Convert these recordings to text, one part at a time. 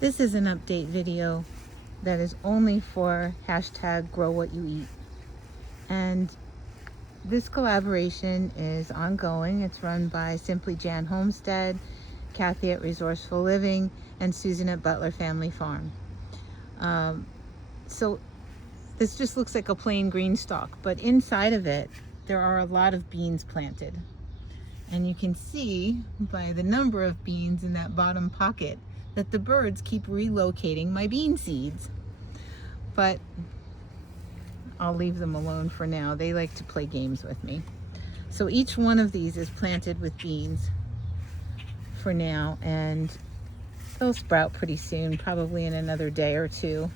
This is an update video that is only for hashtag grow what you eat. And this collaboration is ongoing. It's run by simply Jan Homestead, Kathy at Resourceful Living, and Susan at Butler Family Farm. So this just looks like a plain green stalk, but inside of it, there are a lot of beans planted. And you can see by the number of beans in that bottom pocket that the birds keep relocating my bean seeds. But I'll leave them alone for now. They like to play games with me. So each one of these is planted with beans for now, and they'll sprout pretty soon, probably in another day or two.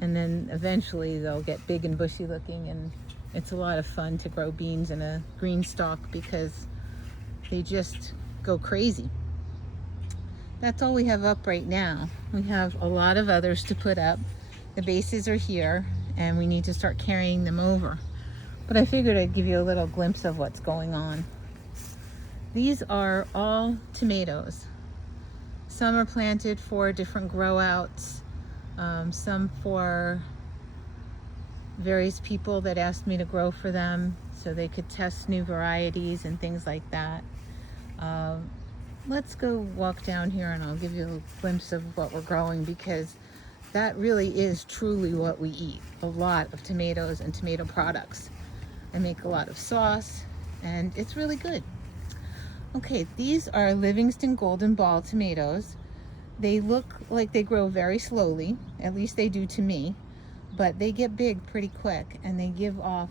And then eventually they'll get big and bushy looking, and it's a lot of fun to grow beans in a green stalk because they just go crazy. That's all we have up right now. We have a lot of others to put up. The bases are here and we need to start carrying them over. But I figured I'd give you a little glimpse of what's going on. These are all tomatoes. Some are planted for different grow outs, some for various people that asked me to grow for them so they could test new varieties and things like that. Let's go walk down here and I'll give you a glimpse of what we're growing, because that really is truly what we eat. A lot of tomatoes and tomato products. I make a lot of sauce and it's really good. Okay, these are Livingston Golden Ball tomatoes. They look like they grow very slowly, at least they do to me, but they get big pretty quick and they give off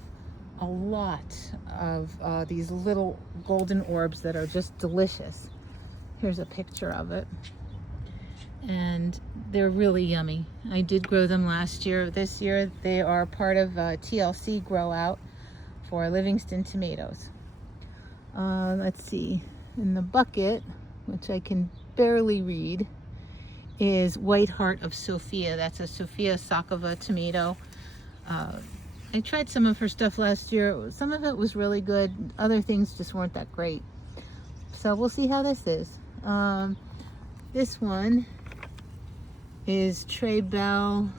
a lot of these little golden orbs that are just delicious. Here's a picture of it. And they're really yummy. I did grow them last year. This year they are part of a TLC grow out for Livingston tomatoes. Let's see, in the bucket, which I can barely read, is White Heart of Sophia. That's a Sophia Sakova tomato. I tried some of her stuff last year. Some of it was really good. Other things just weren't that great. So we'll see how this is. This one is Trey Bell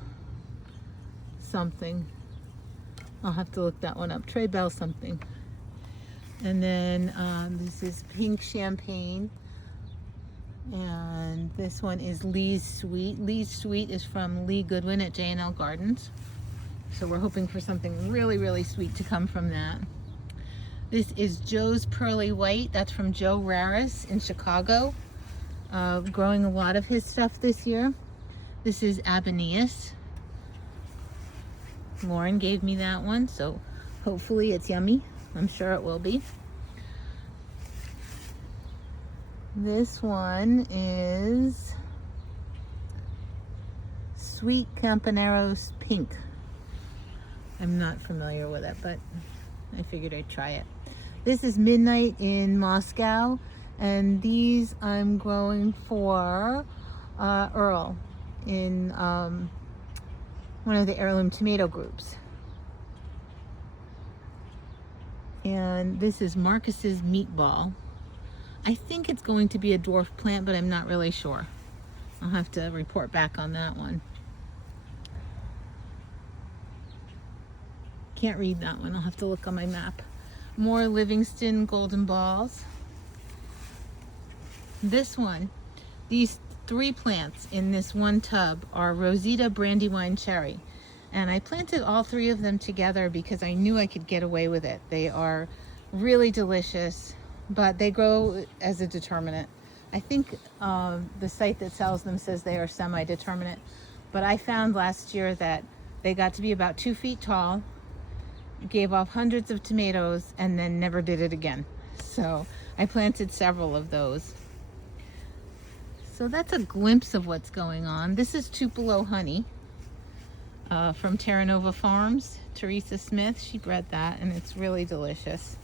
something. I'll have to look that one up. Trey Bell something. And then this is Pink Champagne. And this one is Lee's Sweet. Lee's Sweet is from Lee Goodwin at J&L Gardens. So we're hoping for something really, really sweet to come from that. This is Joe's Pearly White. That's from Joe Raris in Chicago. Growing a lot of his stuff this year. This is Abeneus. Lauren gave me that one, so hopefully it's yummy. I'm sure it will be. This one is Sweet Campaneros Pink. I'm not familiar with it, but I figured I'd try it. This is Midnight in Moscow, and these I'm growing for Earl in one of the heirloom tomato groups. And this is Marcus's Meatball. I think it's going to be a dwarf plant, but I'm not really sure. I'll have to report back on that one. Can't read that one. I'll have to look on my map. More Livingston Golden Balls. This one, these 3 plants in this one tub are Rosita Brandywine Cherry. And I planted all 3 of them together because I knew I could get away with it. They are really delicious, but they grow as a determinate. I think the site that sells them says they are semi-determinate, but I found last year that they got to be about 2 feet tall, gave off hundreds of tomatoes, and then never did it again. So I planted several of those. So that's a glimpse of what's going on. This is Tupelo Honey from Terra Nova Farms. Teresa Smith, she bred that, and it's really delicious.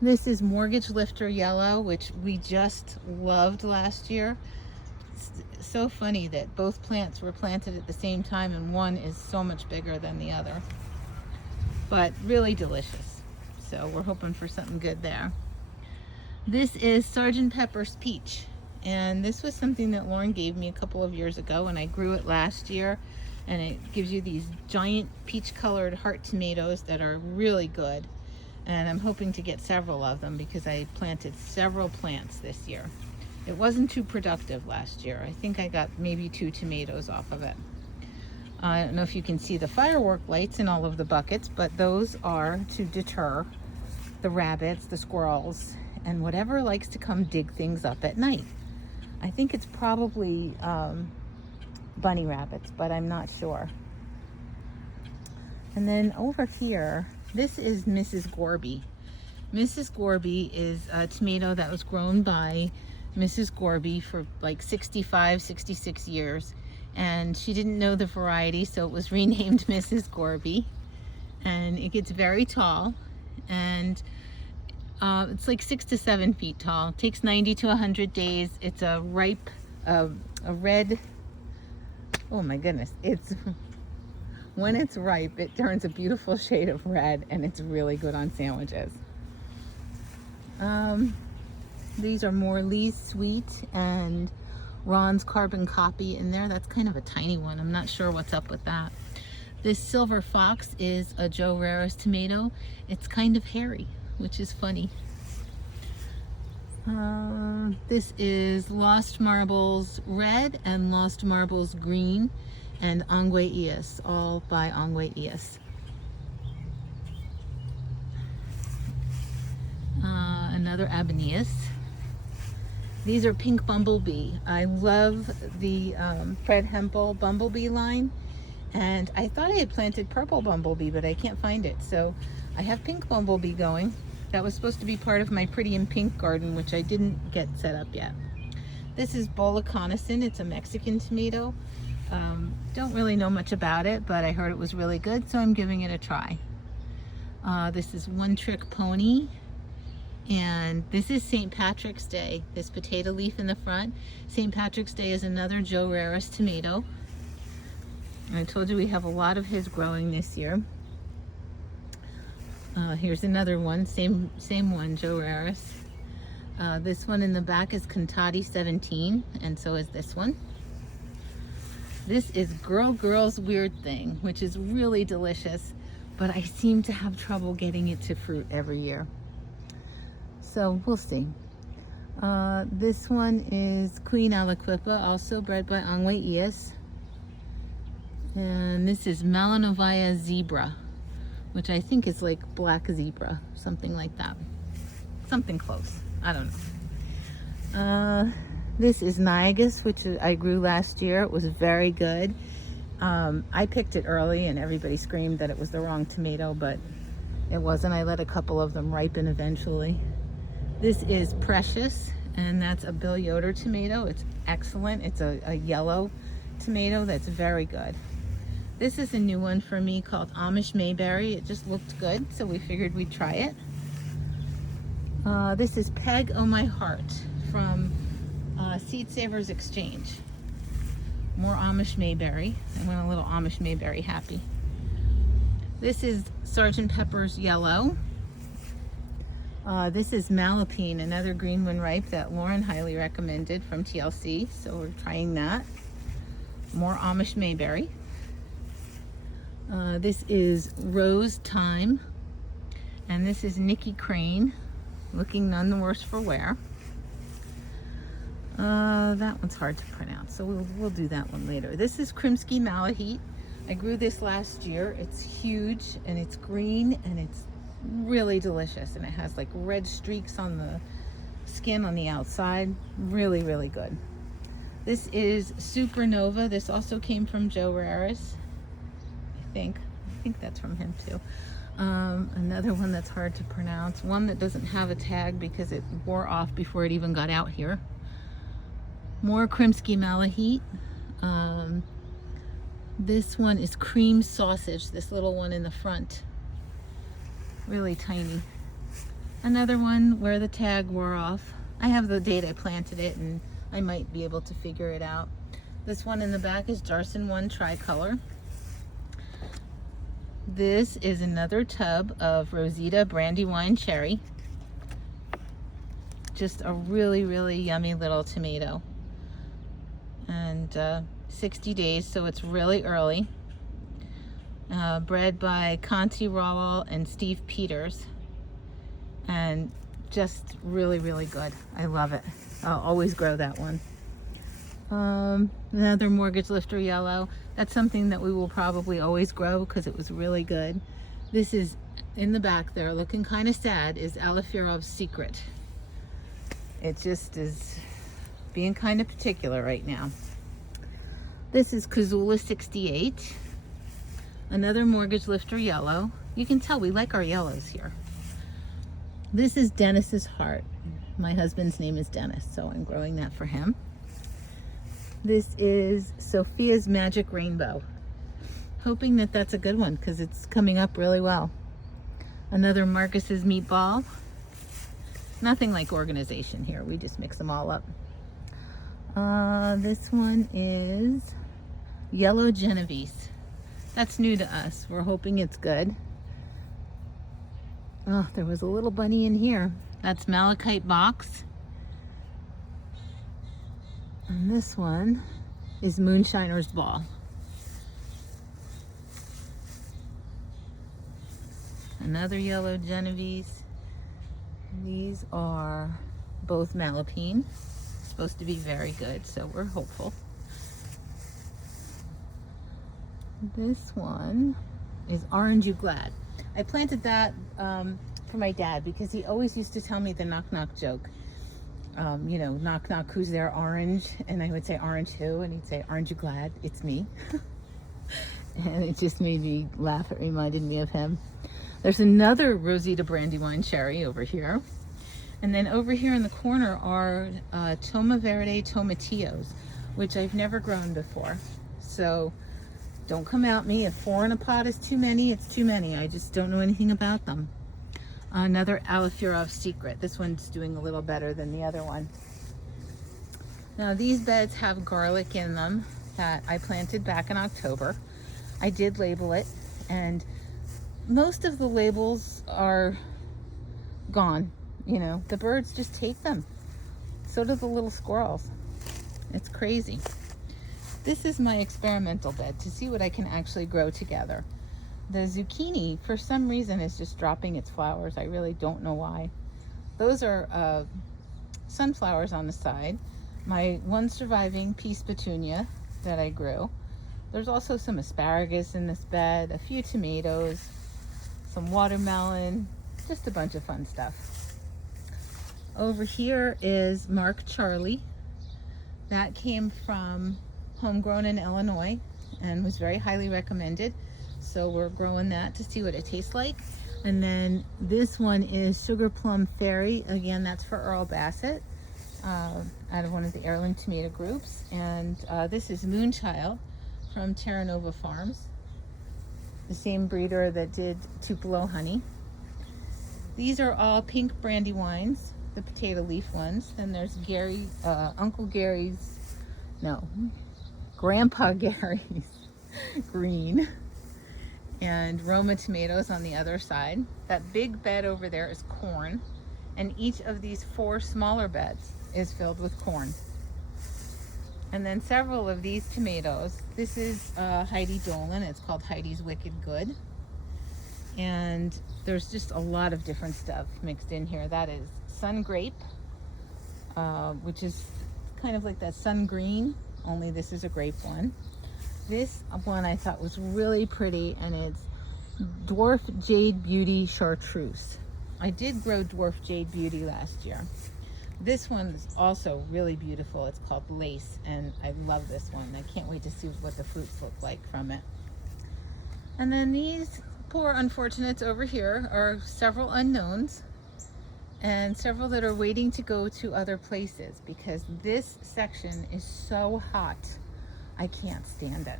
This is Mortgage Lifter Yellow, which we just loved last year. It's so funny that both plants were planted at the same time and one is so much bigger than the other. But really delicious. So we're hoping for something good there. This is Sgt. Pepper's Peach, And this was something that Lauren gave me a couple of years ago, and I grew it last year. And it gives you these giant peach colored heart tomatoes that are really good. And I'm hoping to get several of them because I planted several plants this year. It wasn't too productive last year. I think I got maybe 2 tomatoes off of it. I don't know if you can see the firework lights in all of the buckets, but those are to deter the rabbits, the squirrels, and whatever likes to come dig things up at night. I think it's probably bunny rabbits, but I'm not sure. And then over here, this is Mrs. Gorby. Mrs. Gorby is a tomato that was grown by Mrs. Gorby for like 65, 66 years. And she didn't know the variety, so it was renamed Mrs. Gorby. And it gets very tall, and it's like 6 to 7 feet tall. It takes 90 to 100 days. It's a ripe, a red, oh my goodness. When it's ripe, it turns a beautiful shade of red, and it's really good on sandwiches. These are more Lee's Sweet and Ron's Carbon Copy in there. That's kind of a tiny one. I'm not sure what's up with that. This Silver Fox is a Joe Raris tomato. It's kind of hairy, which is funny. This is Lost Marbles Red and Lost Marbles Green and Anguillas, all by Anguillas. Another Abeneus. These are Pink Bumblebee. I love the Fred Hempel Bumblebee line, and I thought I had planted Purple Bumblebee, but I can't find it. So I have Pink Bumblebee going. That was supposed to be part of my Pretty in Pink garden, which I didn't get set up yet. This is Bola Coniston. It's a Mexican tomato. Don't really know much about it, but I heard it was really good, so I'm giving it a try. This is One Trick Pony. And this is St. Patrick's Day. This potato leaf in the front. St. Patrick's Day is another Joe Raris tomato. And I told you we have a lot of his growing this year. Here's another one, same one, Joe Raris. This one in the back is Cantati 17, and so is this one. This is Girl's Weird Thing, which is really delicious, but I seem to have trouble getting it to fruit every year. So we'll see. This one is Queen Aliquippa, also bred by Anguillas. And this is Malanovia Zebra, which I think is like black zebra, something like that. Something close, I don't know. This is Niagas, which I grew last year. It was very good. I picked it early and everybody screamed that it was the wrong tomato, but it wasn't. I let a couple of them ripen eventually. This is Precious, and that's a Bill Yoder tomato. It's excellent. It's a yellow tomato that's very good. This is a new one for me called Amish Mayberry. It just looked good, so we figured we'd try it. This is Peg Oh My Heart from Seed Savers Exchange. More Amish Mayberry. I went a little Amish Mayberry happy. This is Sgt. Pepper's Yellow. This is Malapine, another green one ripe that Lauren highly recommended from TLC, so we're trying that. More Amish Mayberry. This is Rose Time, and this is Nikki Crane, looking none the worse for wear. That one's hard to pronounce, so we'll do that one later. This is Krimsky Malahit. I grew this last year. It's huge, and it's green, and it's really delicious, and it has like red streaks on the skin on the outside. Really, really good. This is Supernova. This also came from Joe Raris. I think that's from him too. Another one that's hard to pronounce. One that doesn't have a tag because it wore off before it even got out here. More Krimsky Malahit. This one is Cream Sausage, this little one in the front. Really tiny. Another one where the tag wore off. I have the date I planted it, and I might be able to figure it out. This one in the back is Jarson 1 Tricolor. This is another tub of Rosita Brandywine Cherry. just a really, really yummy little tomato. And 60 days, so it's really early. Bred by Conti Rawal and Steve Peters. And just really, really good. I love it. I'll always grow that one. Another Mortgage Lifter Yellow. That's something that we will probably always grow because it was really good. This is in the back there, looking kind of sad, is Alifierov's Secret. It just is being kind of particular right now. This is Kazula 68. Another Mortgage Lifter Yellow. You can tell we like our yellows here. This is Dennis's Heart. My husband's name is Dennis, so I'm growing that for him. This is Sophia's Magic Rainbow. Hoping that that's a good one because it's coming up really well. Another Marcus's Meatball. Nothing like organization here. We just mix them all up. This one is Yellow Genovese. That's new to us. We're hoping it's good. Oh, there was a little bunny in here. That's Malachite Box. And this one is Moonshiner's Ball. Another Yellow Genovese. These are both Malapine. Supposed to be very good, so we're hopeful. This one is Orange You Glad. I planted that for my dad because he always used to tell me the knock knock joke. You know, knock knock, who's there? Orange. And I would say, orange who? And he'd say, aren't you glad? It's me. And it just made me laugh. It reminded me of him. There's another Rosita Brandywine Cherry over here. And then over here in the corner are Toma Verde Tomatillos, which I've never grown before. So don't come at me. If 4 in a pot is too many, it's too many. I just don't know anything about them. Another Alifierov's Secret. This one's doing a little better than the other one. Now these beds have garlic in them that I planted back in October. I did label it, and most of the labels are gone. You know, the birds just take them. So do the little squirrels. It's crazy. This is my experimental bed to see what I can actually grow together. The zucchini, for some reason, is just dropping its flowers. I really don't know why. Those are sunflowers on the side. My one surviving peace petunia that I grew. There's also some asparagus in this bed, a few tomatoes, some watermelon, just a bunch of fun stuff. Over here is Mark Charlie. That came from Homegrown in Illinois and was very highly recommended. So we're growing that to see what it tastes like. And then this one is Sugar Plum Fairy. Again, that's for Earl Bassett out of one of the heirloom tomato groups. And this is Moonchild from Terra Nova Farms, the same breeder that did Tupelo Honey. These are all pink brandywines, the potato leaf ones. Then there's Grandpa Gary's green, and Roma tomatoes on the other side. That big bed over there is corn, and each of these 4 smaller beds is filled with corn. And then several of these tomatoes. This is Heidi Dolan. It's called Heidi's Wicked Good. And there's just a lot of different stuff mixed in here. That is sun grape, which is kind of like that sun green, only this is a grape one. This one I thought was really pretty, and it's Dwarf Jade Beauty Chartreuse. I did grow Dwarf Jade Beauty last year. This one is also really beautiful. It's called Lace, and I love this one. I can't wait to see what the fruits look like from it. And then these poor unfortunates over here are several unknowns, and several that are waiting to go to other places because this section is so hot. I can't stand it.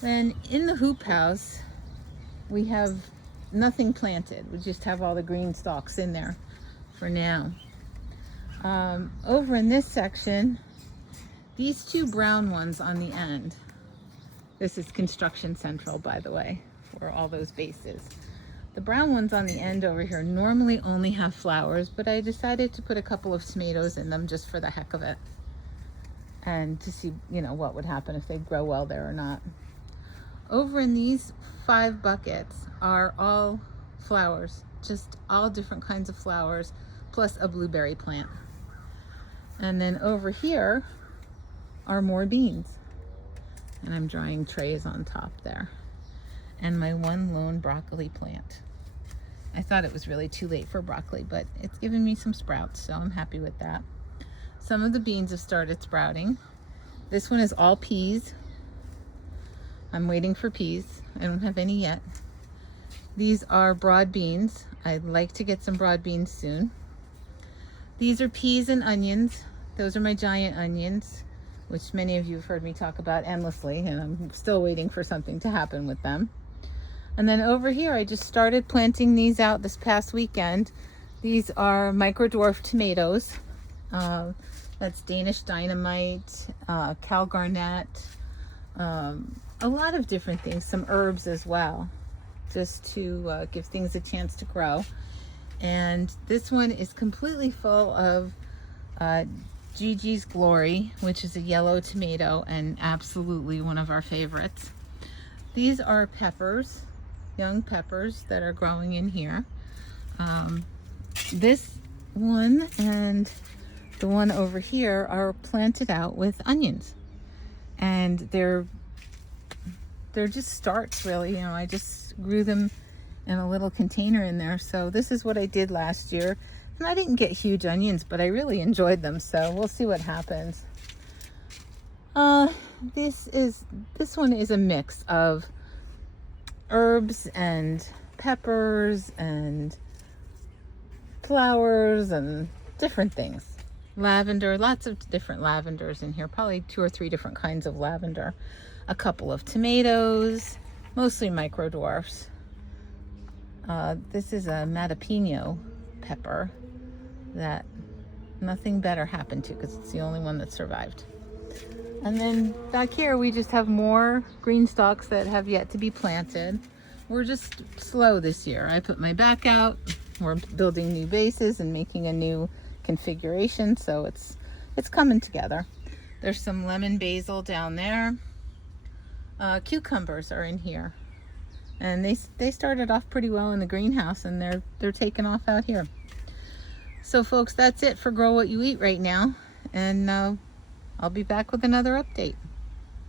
Then in the hoop house, we have nothing planted. We just have all the green stalks in there for now. Over in this section, these 2 brown ones on the end. This is Construction Central, by the way, for all those bases. The brown ones on the end over here normally only have flowers, but I decided to put a couple of tomatoes in them just for the heck of it, and to see, you know, what would happen if they grow well there or not. Over in these 5 buckets are all flowers, just all different kinds of flowers, plus a blueberry plant. And then over here are more beans. And I'm drawing trays on top there. And my one lone broccoli plant. I thought it was really too late for broccoli, but it's given me some sprouts, so I'm happy with that. Some of the beans have started sprouting. This one is all peas. I'm waiting for peas. I don't have any yet. These are broad beans. I'd like to get some broad beans soon. These are peas and onions. Those are my giant onions, which many of you have heard me talk about endlessly, and I'm still waiting for something to happen with them. And then over here, I just started planting these out this past weekend. These are micro dwarf tomatoes. That's Danish dynamite, Cal Garnet, a lot of different things, some herbs as well, just to give things a chance to grow. And this one is completely full of Gigi's Glory, which is a yellow tomato and absolutely one of our favorites. These are peppers, young peppers that are growing in here. This one and the one over here are planted out with onions, and they're just starts, really. You know, I just grew them in a little container in there. So this is what I did last year, and I didn't get huge onions, but I really enjoyed them, so we'll see what happens. This one is a mix of herbs and peppers and flowers and different things. Lavender, lots of different lavenders in here, probably 2 or 3 different kinds of lavender. A couple of tomatoes, mostly micro dwarfs. This is a Matapino pepper that nothing better happened to, because it's the only one that survived. And then back here we just have more green stalks that have yet to be planted. We're just slow this year. I put my back out. We're building new bases and making a new configuration, so it's coming together. There's some lemon basil down there. Cucumbers are in here, and they started off pretty well in the greenhouse, and they're taking off out here. So folks, that's it for Grow What You Eat right now, and I'll be back with another update.